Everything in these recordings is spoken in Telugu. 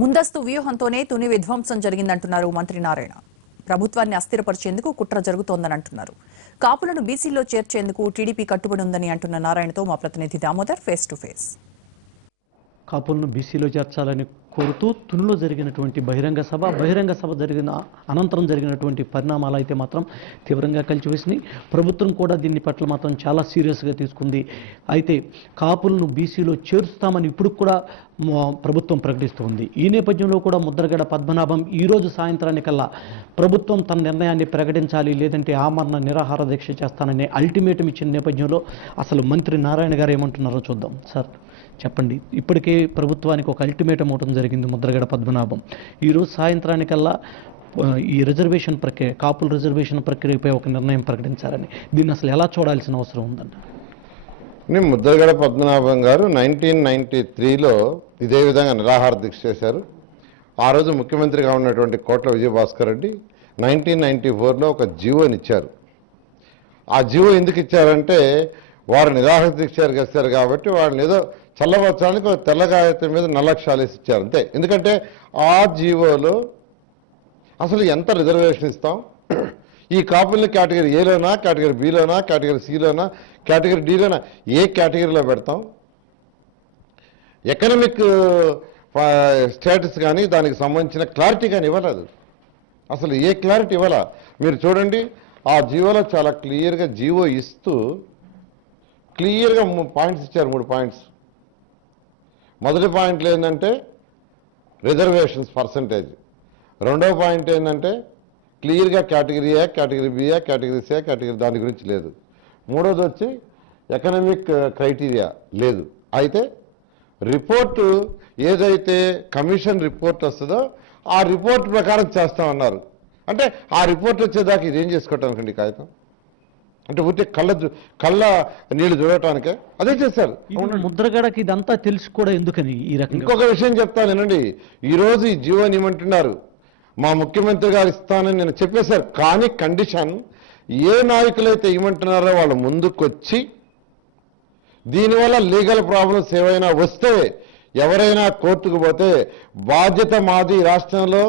ముందస్తు వ్యూహంతోనే తుని విధ్వంసం జరిగిందంటున్నారు మంత్రి నారాయణ. ప్రభుత్వాన్ని అస్థిరపరిచేందుకు కుట్ర జరుగుతోందని అంటున్నారు. కాపులను బీసీలో చేర్చేందుకు టీడీపీ కట్టుబడి ఉందని అంటున్న నారాయణతో మా ప్రతినిధి దామోదర్ ఫేస్ టు ఫేస్. కాపులను బీసీలో చేర్చాలని కోరుతూ తునిలో జరిగినటువంటి బహిరంగ సభ జరిగిన అనంతరం జరిగినటువంటి పరిణామాలు అయితే మాత్రం తీవ్రంగా కలిచివేసినాయి. ప్రభుత్వం కూడా దీన్ని పట్ల మాత్రం చాలా సీరియస్గా తీసుకుంది. అయితే కాపులను బీసీలో చేరుస్తామని ఇప్పుడు కూడా ప్రభుత్వం ప్రకటిస్తుంది. ఈ నేపథ్యంలో కూడా ముద్రగడ పద్మనాభం ఈరోజు సాయంత్రానికల్లా ప్రభుత్వం తన నిర్ణయాన్ని ప్రకటించాలి, లేదంటే ఆమరణ నిరాహార దీక్ష చేస్తాననే అల్టిమేటం ఇచ్చిన నేపథ్యంలో అసలు మంత్రి నారాయణ గారు ఏమంటున్నారో చూద్దాం. సార్ చెప్పండి, ఇప్పటికే ప్రభుత్వానికి ఒక అల్టిమేటం అవడం జరిగింది ముద్రగడ పద్మనాభం. ఈరోజు సాయంత్రానికల్లా ఈ రిజర్వేషన్ ప్రక్రియ, కాపుల రిజర్వేషన్ ప్రక్రియపై ఒక నిర్ణయం ప్రకటించాలని, దీన్ని అసలు ఎలా చూడాల్సిన అవసరం ఉందంట? ముద్రగడ పద్మనాభం గారు 1993లో ఇదే విధంగా నిరాహార దీక్ష చేశారు. ఆ రోజు ముఖ్యమంత్రిగా ఉన్నటువంటి కోట్ల విజయభాస్కర్ రెడ్డి 1994లో ఒక జీవోనిచ్చారు. ఆ జీవో ఎందుకు ఇచ్చారంటే వారు నిరాహార దీక్ష చేశారు కాబట్టి వాళ్ళని ఏదో చల్లవచ్చానికి ఒక తెల్ల కాగితం మీద నల్లక్షరాలు వేసి ఇచ్చారు అంతే. ఎందుకంటే ఆ జీవోలో అసలు ఎంత రిజర్వేషన్ ఇస్తాం, ఈ కాపుల్ని కేటగిరీ ఏలోనా, కేటగిరీ బిలోనా, కేటగిరీ సిలోనా, కేటగిరీ డిలోనా, ఏ కేటగిరీలో పెడతాం, ఎకనామిక్ స్టేటస్ కానీ దానికి సంబంధించిన క్లారిటీ కానీ ఇవ్వలేదు. అసలు ఏ క్లారిటీ ఇవ్వాల? మీరు చూడండి, ఆ జీవోలో చాలా క్లియర్గా జీవో ఇస్తూ క్లియర్గా పాయింట్స్ ఇచ్చారు, 3 పాయింట్స్. మొదటి పాయింట్లు ఏంటంటే రిజర్వేషన్స్ పర్సంటేజ్, రెండవ పాయింట్ ఏంటంటే క్లియర్గా category A, category B, category C, category దాని గురించి లేదు. మూడోది వచ్చి ఎకనామిక్ క్రైటీరియా లేదు. అయితే రిపోర్టు ఏదైతే కమిషన్ రిపోర్ట్ వస్తుందో ఆ రిపోర్ట్ ప్రకారం చేస్తామన్నారు. అంటే ఆ రిపోర్ట్ వచ్చేదాకా ఇదేం చేసుకోవటానికండి కాగితం? అంటే ఊరికే కళ్ళ నీళ్లు చూడటానికే అదే చేశారు. ముద్రగడకి ఇదంతా తెలుసు కూడా ఎందుకని ఈ రకంగా? ఇంకొక విషయం చెప్తాను వినండి. ఈరోజు ఈ జీవోని ఇవ్వమంటున్నారు, మా ముఖ్యమంత్రి గారు ఇస్తానని నేను చెప్పేశారు. కానీ కండిషన్, ఏ నాయకులైతే ఇవ్వమంటున్నారో వాళ్ళు ముందుకొచ్చి దీనివల్ల లీగల్ ప్రాబ్లమ్స్ ఏవైనా వస్తే, ఎవరైనా కోర్టుకు పోతే బాధ్యత మాది, రాష్ట్రంలో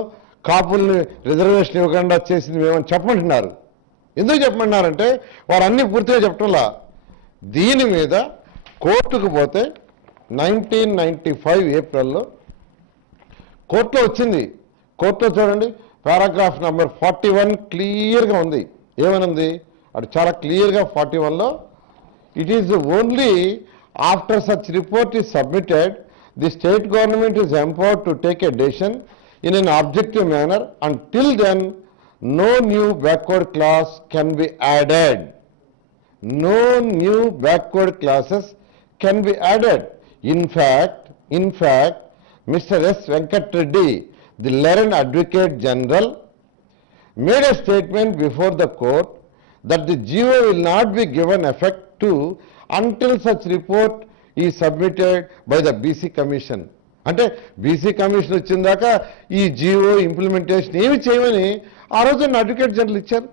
కాపుల్ని రిజర్వేషన్ ఇవ్వకుండా చేసింది మేమని చెప్పమంటున్నారు. ఎందుకు చెప్పమన్నారంటే వారు అన్నీ పూర్తిగా చెప్పటంలా. దీని మీద కోర్టుకు పోతే 1995 ఏప్రిల్లో కోర్టులో వచ్చింది. కోర్టులో చూడండి, పారాగ్రాఫ్ నెంబర్ 41 క్లియర్గా ఉంది. ఏమనుంది? అటు చాలా క్లియర్గా 41లో, it is only after such report is submitted the state government is empowered to take a decision in an objective manner. Until then, no new backward class can be added. No new backward classes can be added. In fact, Mr. S. Venkat Reddy, the learned Advocate General, made a statement before the court that the GO will not be given effect to until such report is submitted by the BC Commission. అంటే బీసీ కమిషన్ వచ్చిన దాకా ఈ జీవో ఇంప్లిమెంటేషన్ ఏమి చేయమని ఆ రోజు అడ్వకేట్ జనరల్ ఇచ్చారు.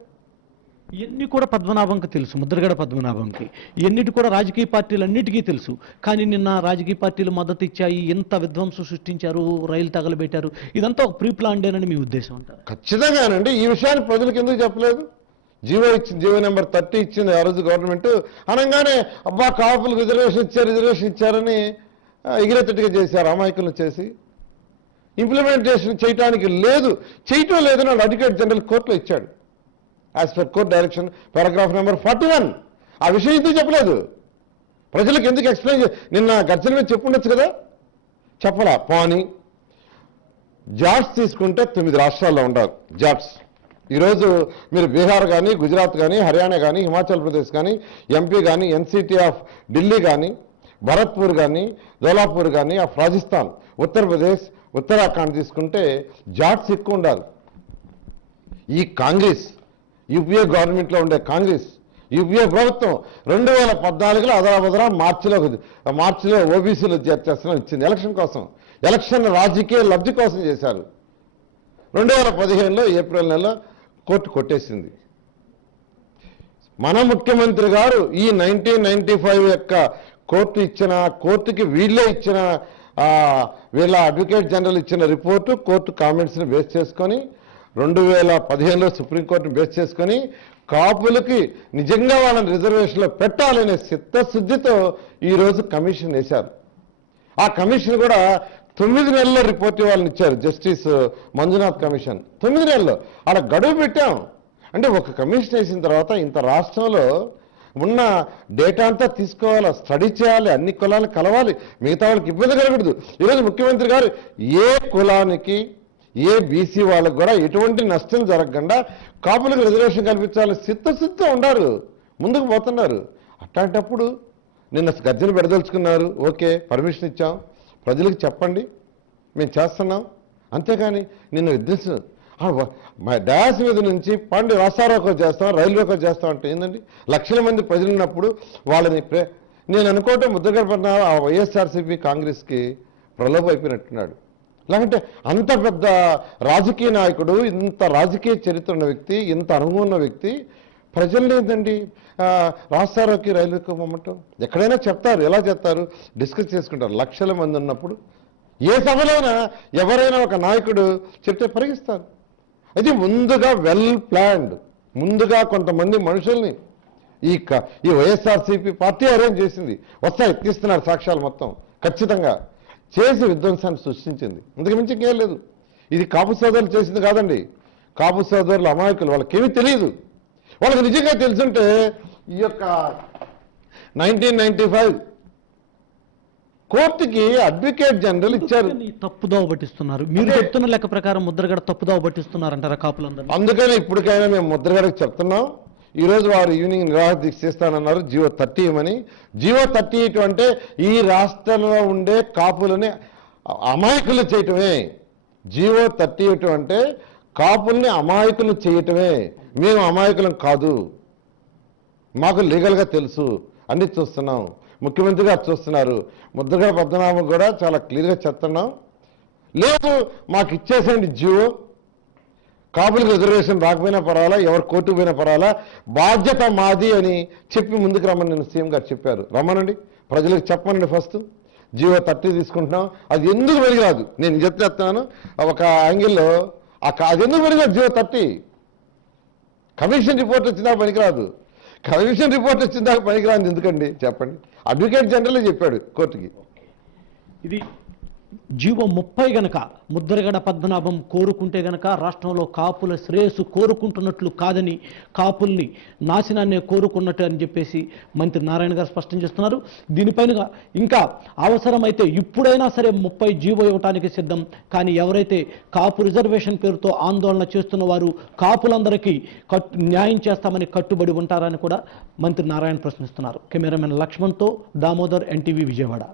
ఇవన్నీ కూడా పద్మనాభంకి తెలుసు, ముద్రగడ పద్మనాభంకి. ఇవన్నిటి కూడా రాజకీయ పార్టీలన్నిటికీ తెలుసు. కానీ నిన్న రాజకీయ పార్టీలు మద్దతు ఇచ్చాయి, ఎంత విధ్వంసం సృష్టించారు, రైలు తగలబెట్టారు, ఇదంతా ఒక ప్రీ ప్లాన్డేనని మీ ఉద్దేశం అంటారు? ఖచ్చితంగానండి. ఈ విషయాన్ని ప్రజలకు ఎందుకు చెప్పలేదు? జీవో ఇచ్చింది, జీవో నెంబర్ 30 ఇచ్చింది ఆ రోజు గవర్నమెంట్. అనగానే అబ్బా కాపులకు రిజర్వేషన్ ఇచ్చారని ఎగిరెత్తటిగా చేశారు, అమాయకులను చేసి. ఇంప్లిమెంటేషన్ చేయటానికి చేయటం లేదని అడ్వకేట్ జనరల్ కోర్టులో ఇచ్చాడు. As per court direction paragraph number 41. ఆ విషయం ఎందుకు చెప్పలేదు? ప్రజలకు ఎందుకు ఎక్స్ప్లెయిన్ నిన్న గర్జన మీద చెప్పుండొచ్చు కదా, చెప్పలా. పోనీ జాట్స్ తీసుకుంటే 9 రాష్ట్రాల్లో ఉండాలి జాట్స్. ఈరోజు మీరు బీహార్ కానీ, గుజరాత్ కానీ, హర్యానా కానీ, హిమాచల్ ప్రదేశ్ కానీ, ఎంపీ కానీ, ఎన్సిటీ ఆఫ్ ఢిల్లీ కానీ, భరత్పూర్ కానీ, ధోలాపూర్ కానీ, ఆఫ్ రాజస్థాన్, ఉత్తరప్రదేశ్, ఉత్తరాఖండ్ తీసుకుంటే జాట్స్ ఎక్కువ ఉండాలి. ఈ కాంగ్రెస్, యూపీఏ గవర్నమెంట్లో ఉండే కాంగ్రెస్, యూపీఏ ప్రభుత్వం 2014లో అదరాబదరా మార్చిలో ఓబీసీలో చేర్చేస్తామని ఇచ్చింది ఎలక్షన్ కోసం. ఎలక్షన్ రాజకీయ లబ్ధి కోసం చేశారు. 2015లో ఏప్రిల్ నెలలో కోర్టు కొట్టేసింది. మన ముఖ్యమంత్రి గారు ఈ 1995 యొక్క కోర్టుకి వీళ్ళే ఇచ్చిన వీళ్ళ అడ్వకేట్ జనరల్ ఇచ్చిన రిపోర్టు కోర్టు కామెంట్స్ని బేస్ చేసుకొని 2015లో సుప్రీంకోర్టుని బేస్ చేసుకొని కాపులకి నిజంగా వాళ్ళని రిజర్వేషన్లో పెట్టాలనే చిత్తశుద్ధితో ఈరోజు కమిషన్ వేశారు. ఆ కమిషన్ కూడా 9 నెలల్లో రిపోర్ట్ ఇవ్వాలని ఇచ్చారు జస్టిస్ మంజునాథ్ కమిషన్. 9 నెలల్లో అలా గడువు పెట్టాం. అంటే ఒక కమిషన్ వేసిన తర్వాత ఇంత రాష్ట్రంలో ఉన్న డేటా అంతా తీసుకోవాలి, స్టడీ చేయాలి, అన్ని కులాలను కలవాలి, మిగతా వాళ్ళకి ఇబ్బంది కలగకూడదు. ఈరోజు ముఖ్యమంత్రి గారు ఏ కులానికి ఏ బీసీ వాళ్ళకు కూడా ఎటువంటి నష్టం జరగకుండా కాపులకు రిజర్వేషన్ కల్పించాలని చిత్తశుద్ధితో ఉండారు, ముందుకు పోతున్నారు. అట్లాంటప్పుడు నిన్న గర్జన పెడదలుచుకున్నారు, ఓకే పర్మిషన్ ఇచ్చాం, ప్రజలకు చెప్పండి మేము చేస్తున్నాం, అంతేగాని నిన్ను విధ్వంసం మా డాస్ మీద నుంచి పండి రాస్తారోకో చేస్తాం, రైలు రోకో చేస్తాం అంటే ఏంటండి? లక్షల మంది ప్రజలు ఉన్నప్పుడు వాళ్ళని నేను అనుకోవటం ముద్రగడ పడిన ఆ వైఎస్ఆర్సీపీ కాంగ్రెస్కి ప్రలోభ అయిపోయినట్టున్నాడు. లేకంటే అంత పెద్ద రాజకీయ నాయకుడు, ఇంత రాజకీయ చరిత్ర ఉన్న వ్యక్తి, ఇంత అనుభవం ఉన్న వ్యక్తి ప్రజల్ని ఏంటండి రాస్తారోకి రైలుకి పొమ్మటం? ఎక్కడైనా చెప్తారు, ఎలా చెప్తారు? డిస్కస్ చేసుకుంటారు. లక్షల మంది ఉన్నప్పుడు ఏ సభలోనా ఎవరైనా ఒక నాయకుడు చెప్తే పరిగిస్తారు. అది ముందుగా వెల్ ప్లాన్డ్, ముందుగా కొంతమంది మనుషుల్ని ఈ వైఎస్ఆర్సీపీ పార్టీ అరేంజ్ చేసింది. వస్తాయి, తీస్తున్నారు సాక్ష్యాలు మొత్తం ఖచ్చితంగా చేసి విధ్వంసాన్ని సృష్టించింది. ఇంతకు మించి ఇంకేం లేదు. ఇది కాపు సోదరులు చేసింది కాదండి. కాపు సోదరులు అమాయకులు, వాళ్ళకేమీ తెలియదు. వాళ్ళకి నిజంగా తెలుసుంటే ఈ యొక్క 1995 కోర్టుకి అడ్వకేట్ జనరల్ ఇచ్చారు. తప్పుదోవ పట్టిస్తున్నారు. మీరు చెప్తున్న లెక్క ప్రకారం ముద్రగడ తప్పుదోవ పట్టిస్తున్నారంటారా కాపులందరూ? అందుకని ఇప్పటికైనా మేము ముద్రగడకు చెప్తున్నాం. ఈరోజు వారు ఈవినింగ్ నిరాహార దీక్ష చేస్తానన్నారు. జీవో 30 ఇవ్వమని. జీవో 30 అంటే ఈ రాష్ట్రంలో ఉండే కాపులని అమాయకులు చేయటమే. జీవో 30 అంటే కాపుల్ని అమాయకులు చేయటమే. మేము అమాయకులం కాదు, మాకు లీగల్గా తెలుసు, అన్ని చూస్తున్నాం, ముఖ్యమంత్రి గారు చూస్తున్నారు. ముద్రగడ పద్మనాభం కూడా చాలా క్లియర్గా చెప్తున్నాం, లేదు మాకు ఇచ్చేసేయండి జీవో, కాపులకు రిజర్వేషన్ రాకపోయినా పర్వాలా, ఎవరు కోర్టుకు పోయినా పర్వాలా, బాధ్యత మాది అని చెప్పి ముందుకు రమ్మని నేను సీఎం గారు చెప్పారు. రమ్మనండి, ప్రజలకు చెప్పనండి. ఫస్ట్ జీవో 30 తీసుకుంటున్నాం. అది ఎందుకు వెలిగిరాదు, నేను చెప్తున్నాను ఒక యాంగిల్లో. అది ఎందుకు వెలిగిరాదు జీవో 30? కమిషన్ రిపోర్ట్ వచ్చిందా పనికిరాదు. కమిషన్ రిపోర్ట్ వచ్చిందా పనికిరాదు ఎందుకండి చెప్పండి? అడ్వకేట్ జనరలే చెప్పాడు కోర్టుకి. ఇది జీవో 30 గనక ముద్రగడ పద్మనాభం కోరుకుంటే గనక రాష్ట్రంలో కాపుల శ్రేయస్సు కోరుకుంటున్నట్లు కాదని, కాపుల్ని నాశనాన్నే కోరుకున్నట్టు అని చెప్పేసి మంత్రి నారాయణ గారు స్పష్టం చేస్తున్నారు. దీనిపైన ఇంకా అవసరమైతే ఇప్పుడైనా సరే 30 జీవో ఇవ్వడానికి సిద్ధం. కానీ ఎవరైతే కాపు రిజర్వేషన్ పేరుతో ఆందోళన చేస్తున్న వారు కాపులందరికీ న్యాయం చేస్తామని కట్టుబడి ఉంటారని కూడా మంత్రి నారాయణ ప్రశ్నిస్తున్నారు. కెమెరామెన్ లక్ష్మణ్తో దామోదర్, ఎన్టీవీ, విజయవాడ.